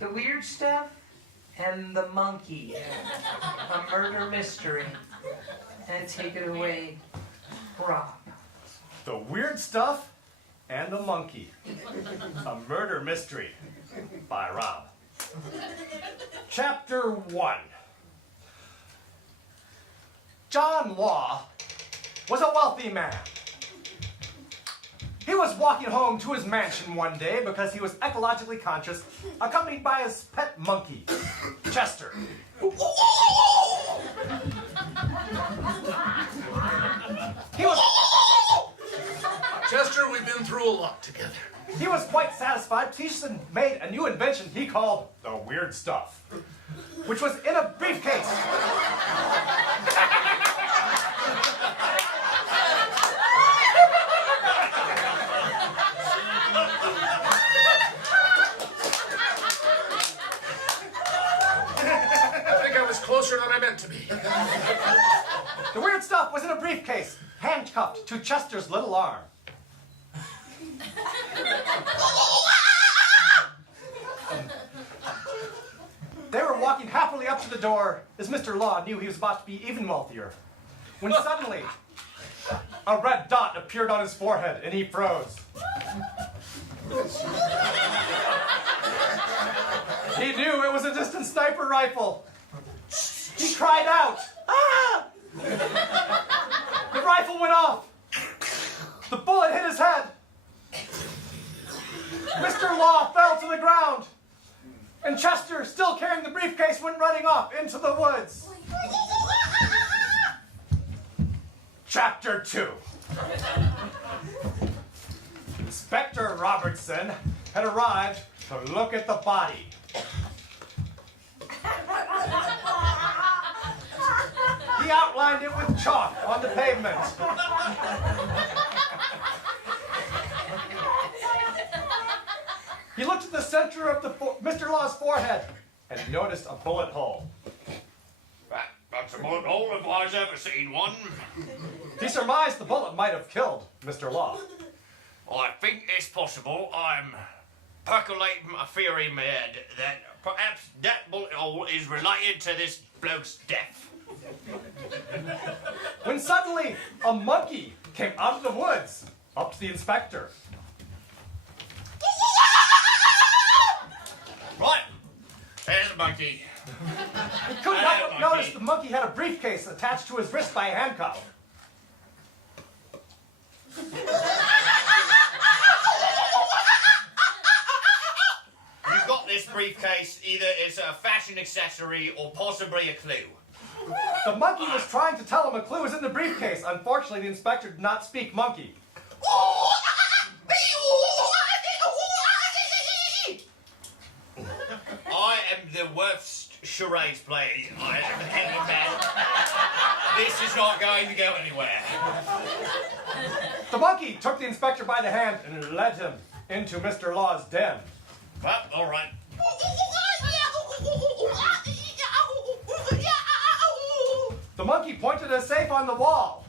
The Weird Stuff and the Monkey. A murder mystery. And take it away, Rob. The Weird Stuff and the Monkey. A murder mystery by Rob. Chapter 1. John Law was a wealthy man. He was walking home to his mansion one day because he was ecologically conscious, accompanied by his pet monkey, Chester. Chester, we've been through a lot together. He was quite satisfied because he just made a new invention he called the Weird Stuff, which was in a briefcase. I think I was closer than I meant to be. The Weird Stuff was in a briefcase, handcuffed to Chester's little arm. They were walking happily up to the door as Mr. Law knew he was about to be even wealthier, when suddenly a red dot appeared on his forehead and he froze. He knew it was a distant sniper rifle. He cried out, "Ah!" The rifle went off. The bullet hit his head. Mr. Law fell to the ground. And Chester, still carrying the briefcase, went running off into the woods. Chapter 2. Inspector Robertson had arrived to look at the body. He outlined it with chalk on the pavement. He looked at the center of Mr. Law's forehead and noticed a bullet hole. That's a bullet hole if I've ever seen one. He surmised the bullet might have killed Mr. Law. I think it's possible. I'm percolating a theory in my head that perhaps that bullet hole is related to this bloke's death. When suddenly a monkey came out of the woods up to the inspector. Right, there's the monkey. He couldn't help but notice the monkey had a briefcase attached to his wrist by a handcuff. You've got this briefcase, either it's a fashion accessory or possibly a clue. The monkey was trying to tell him a clue was in the briefcase. Unfortunately, the inspector did not speak monkey. I am the worst charades player I have ever met. This is not going to go anywhere. The monkey took the inspector by the hand and led him into Mr. Law's den. Well, all right. The monkey pointed at a safe on the wall.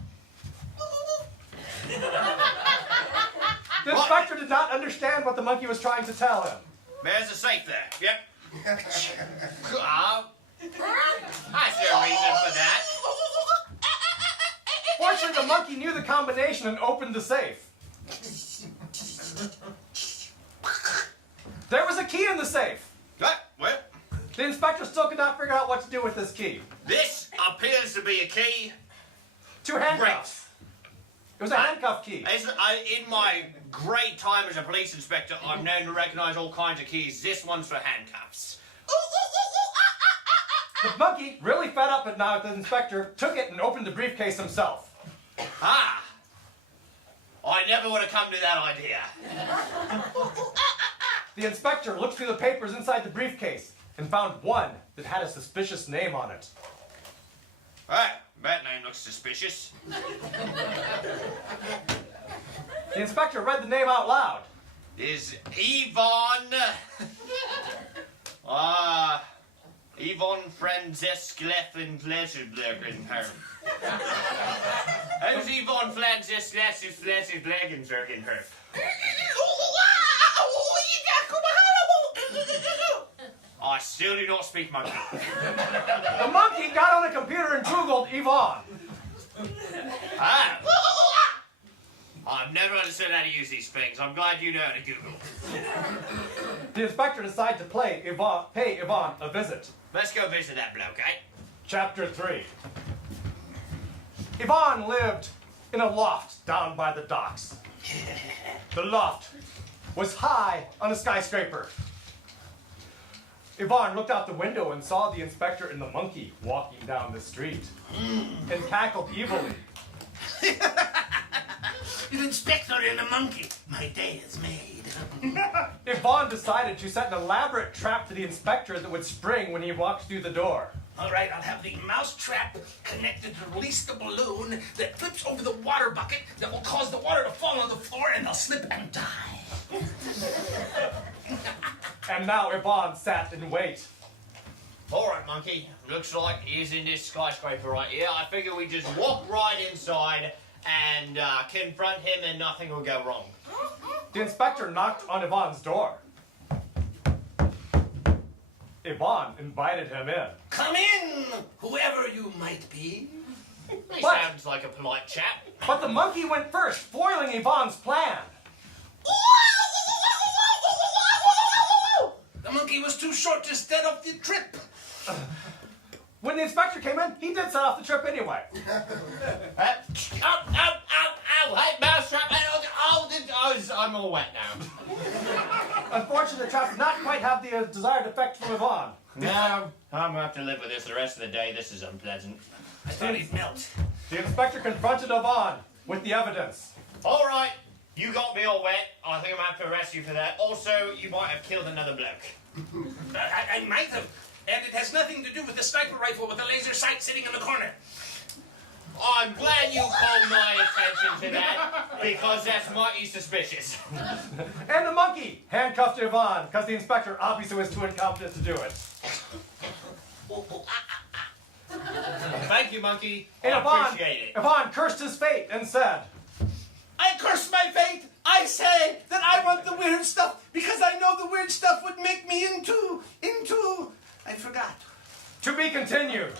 The inspector did not understand what the monkey was trying to tell him. There's a safe there. Yep. That's no reason for that. Fortunately, the monkey knew the combination and opened the safe. There was a key in the safe. Well, The inspector still could not figure out what to do with this key. this appears to be a key. Two handcuffs. It was a handcuff key. In my great time as a police inspector, I'm known to recognize all kinds of keys. This one's for handcuffs. The monkey, really fed up at now with the inspector, took it and opened the briefcase himself. Ah! I never would have come to that idea. The inspector looked through the papers inside the briefcase and found one that had a suspicious name on it. Hey, that name looks suspicious. The inspector read the name out loud. Is Yvonne... Yvonne Franzeskleffenfleschenblögenherr. How's Yvonne Franzeskleffenfleschenblögenherr? I still do not speak monkey. The monkey got on a computer and Googled Yvonne. Ah. I've never understood how to use these things. I'm glad you know how to Google. The inspector decided to pay Yvonne a visit. Let's go visit that bloke, eh? Chapter 3. Yvonne lived in a loft down by the docks. The loft was high on a skyscraper. Yvonne looked out the window and saw the inspector and the monkey walking down the street and cackled evilly. You inspector and a monkey. My day is made. Yvonne decided to set an elaborate trap for the inspector that would spring when he walked through the door. All right, I'll have the mouse trap connected to release the balloon that flips over the water bucket that will cause the water to fall on the floor and they'll slip and die. And now Yvonne sat in wait. All right, monkey. Looks like he's in this skyscraper right here. I figure we just walk right inside and confront him and nothing will go wrong. The inspector knocked on Yvonne's door. Yvonne invited him in. Come in, whoever you might be. He What? sounds like a polite chap. But the monkey went first, foiling Yvonne's plan. The monkey was too short to set off the trip. When the inspector came in, he did set off the trip anyway. Ow, hey, mousetrap. I'm all wet now. Unfortunately, the trap did not quite have the desired effect from Yvonne. No, I'm going to have to live with this the rest of the day. This is unpleasant. I thought he'd melt. The inspector confronted Yvonne with the evidence. All right, you got me all wet. I think I'm going to have to arrest you for that. Also, you might have killed another bloke. I might have. And it has nothing to do with the sniper rifle with the laser sight sitting in the corner. I'm glad you called my attention to that, because that's mighty suspicious. And the monkey handcuffed Yvonne because the inspector obviously was too incompetent to do it. Thank you, monkey. And I appreciate it. Yvonne cursed his fate and said, I curse my fate. I say that I want the weird stuff because I know the weird stuff would make me into, I forgot. to be continued.